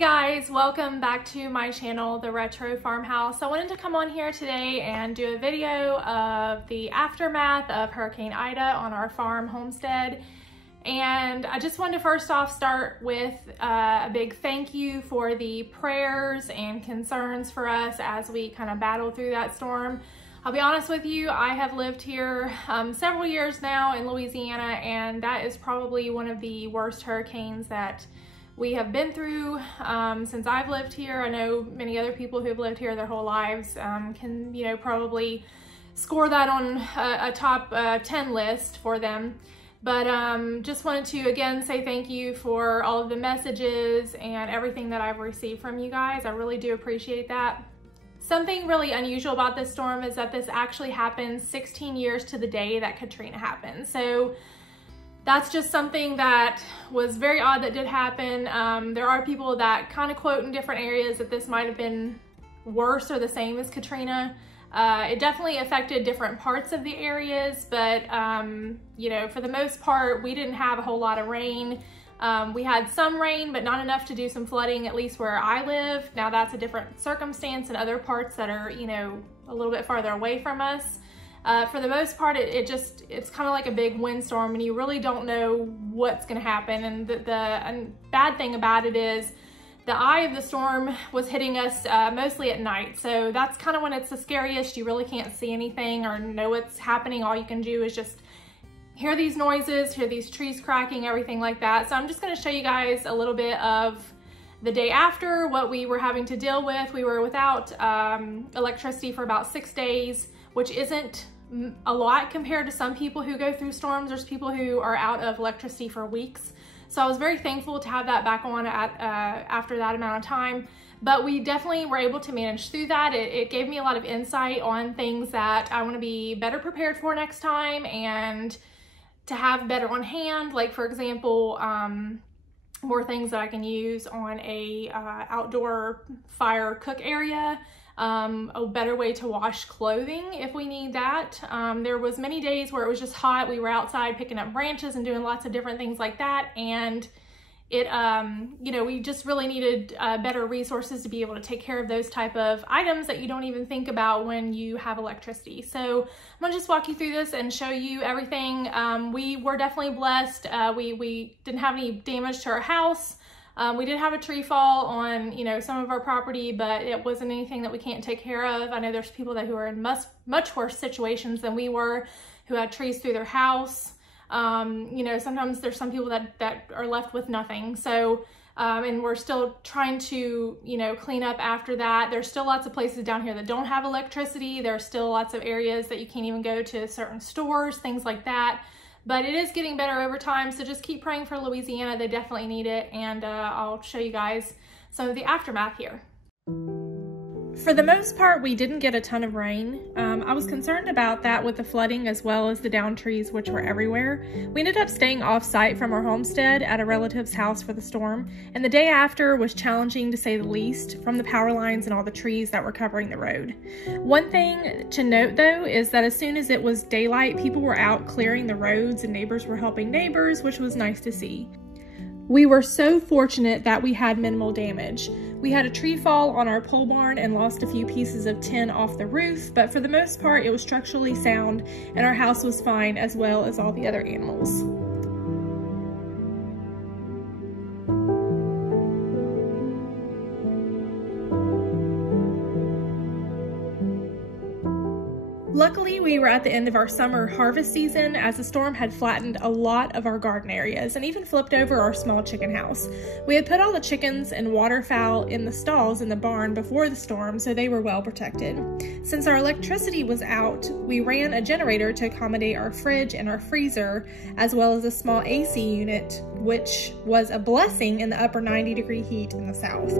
guys, welcome back to my channel, The Retro Farmhouse. I wanted to come on here today and do a video of the aftermath of Hurricane Ida on our farm homestead. And I just wanted to first off start with a big thank you for the prayers and concerns for us as we kind of battle through that storm. I'll be honest with you, I have lived here several years now in Louisiana, and that is probably one of the worst hurricanes that we have been through since I've lived here. I know many other people who've lived here their whole lives can, probably score that on a top 10 list for them. But just wanted to again say thank you for all of the messages and everything that I've received from you guys. I really do appreciate that. Something really unusual about this storm is that this actually happened 16 years to the day that Katrina happened. So that's just something that was very odd that did happen. There are people that kind of quote in different areas that this might have been worse or the same as Katrina. It definitely affected different parts of the areas, but for the most part, we didn't have a whole lot of rain. We had some rain, but not enough to do some flooding, at least where I live. Now that's a different circumstance in other parts that are, a little bit farther away from us. For the most part, it's kind of like a big windstorm, and you really don't know what's going to happen. And the bad thing about it is the eye of the storm was hitting us mostly at night. So that's kind of when it's the scariest. You really can't see anything or know what's happening. All you can do is just hear these noises, hear these trees cracking, everything like that. So I'm just going to show you guys a little bit of the day after, what we were having to deal with. We were without electricity for about 6 days, which isn't a lot compared to some people who go through storms. There's people who are out of electricity for weeks. So I was very thankful to have that back on after that amount of time. But we definitely were able to manage through that. It gave me a lot of insight on things that I want to be better prepared for next time and to have better on hand. Like, for example, more things that I can use on a outdoor fire cook area. A better way to wash clothing if we need that. There was many days where it was just hot. We were outside picking up branches and doing lots of different things like that. And it, we just really needed better resources to be able to take care of those type of items that you don't even think about when you have electricity. So I'm gonna just walk you through this and show you everything. We were definitely blessed. We didn't have any damage to our house. We did have a tree fall on, some of our property, but it wasn't anything that we can't take care of. I know there's people who are in much worse situations than we were, who had trees through their house. Sometimes there's some people that are left with nothing. So, and we're still trying to, clean up after that. There's still lots of places down here that don't have electricity. There's still lots of areas that you can't even go to certain stores, things like that. But it is getting better over time, so just keep praying for Louisiana. They definitely need it, and I'll show you guys some of the aftermath here. For the most part, we didn't get a ton of rain. I was concerned about that with the flooding as well as the downed trees, which were everywhere. We ended up staying off-site from our homestead at a relative's house for the storm, and the day after was challenging to say the least from the power lines and all the trees that were covering the road. One thing to note though is that as soon as it was daylight, people were out clearing the roads and neighbors were helping neighbors, which was nice to see. We were so fortunate that we had minimal damage. We had a tree fall on our pole barn and lost a few pieces of tin off the roof, but for the most part it was structurally sound and our house was fine, as well as all the other animals. Luckily, we were at the end of our summer harvest season, as the storm had flattened a lot of our garden areas and even flipped over our small chicken house. We had put all the chickens and waterfowl in the stalls in the barn before the storm, so they were well protected. Since our electricity was out, we ran a generator to accommodate our fridge and our freezer, as well as a small AC unit, which was a blessing in the upper 90-degree heat in the south.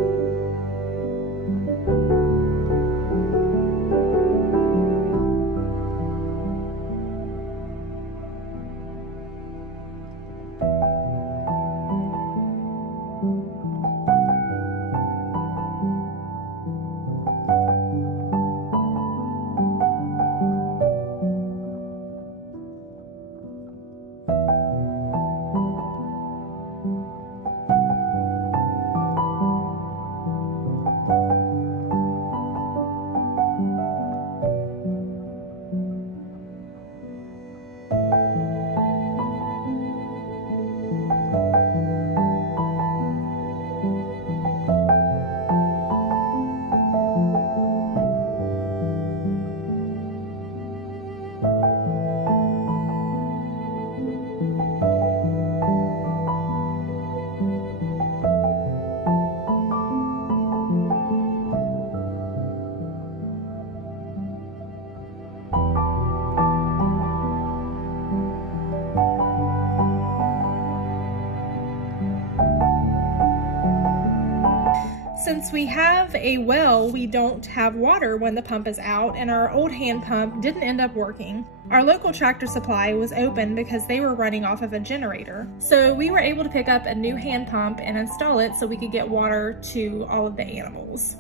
Since we have a well, we don't have water when the pump is out, and our old hand pump didn't end up working. Our local Tractor Supply was open because they were running off of a generator. So we were able to pick up a new hand pump and install it so we could get water to all of the animals.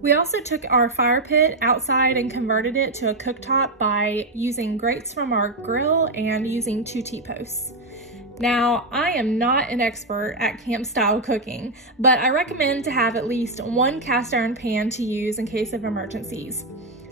We also took our fire pit outside and converted it to a cooktop by using grates from our grill and using 2 T-posts. Now, I am not an expert at camp style cooking, but I recommend to have at least 1 cast iron pan to use in case of emergencies.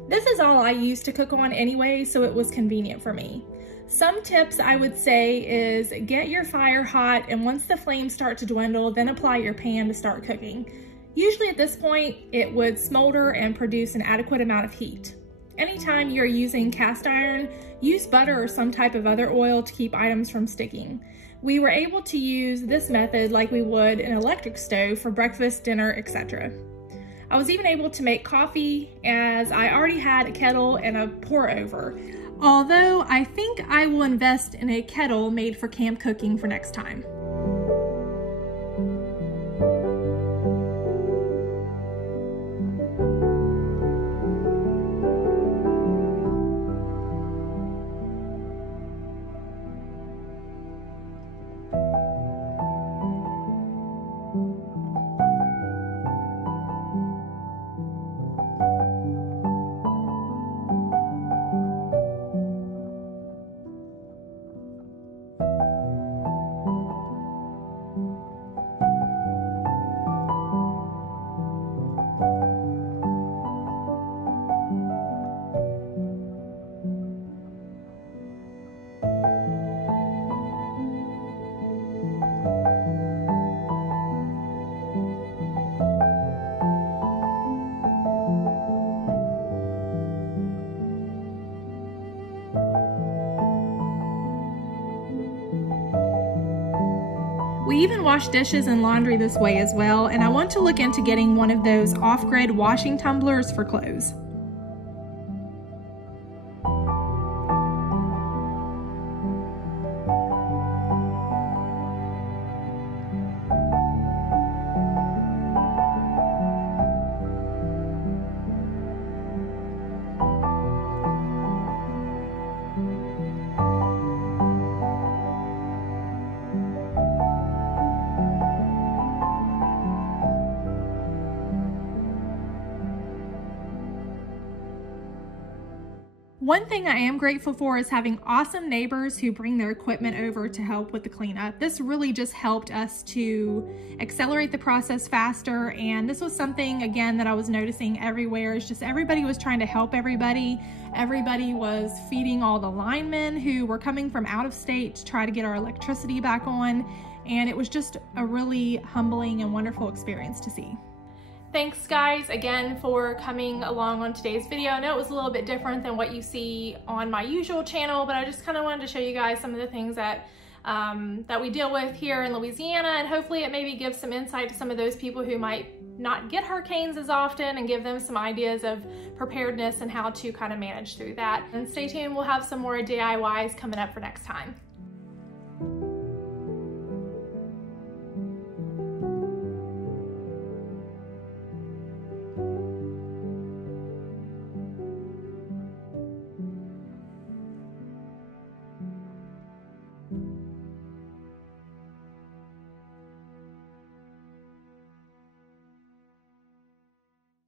This is all I used to cook on anyway, so it was convenient for me. Some tips I would say is get your fire hot, and once the flames start to dwindle, then apply your pan to start cooking. Usually at this point, it would smolder and produce an adequate amount of heat. Anytime you're using cast iron, use butter or some type of other oil to keep items from sticking. We were able to use this method like we would an electric stove for breakfast, dinner, etc. I was even able to make coffee as I already had a kettle and a pour over. Although I think I will invest in a kettle made for camp cooking for next time. We even wash dishes and laundry this way as well, and I want to look into getting one of those off-grid washing tumblers for clothes. One thing I am grateful for is having awesome neighbors who bring their equipment over to help with the cleanup. This really just helped us to accelerate the process faster, and this was something, again, that I was noticing everywhere. It's just everybody was trying to help everybody. Everybody was feeding all the linemen who were coming from out of state to try to get our electricity back on, and it was just a really humbling and wonderful experience to see. Thanks guys again for coming along on today's video. I know it was a little bit different than what you see on my usual channel, but I just kind of wanted to show you guys some of the things that that we deal with here in Louisiana, and hopefully it maybe gives some insight to some of those people who might not get hurricanes as often, and give them some ideas of preparedness and how to kind of manage through that. And stay tuned, we'll have some more DIYs coming up for next time.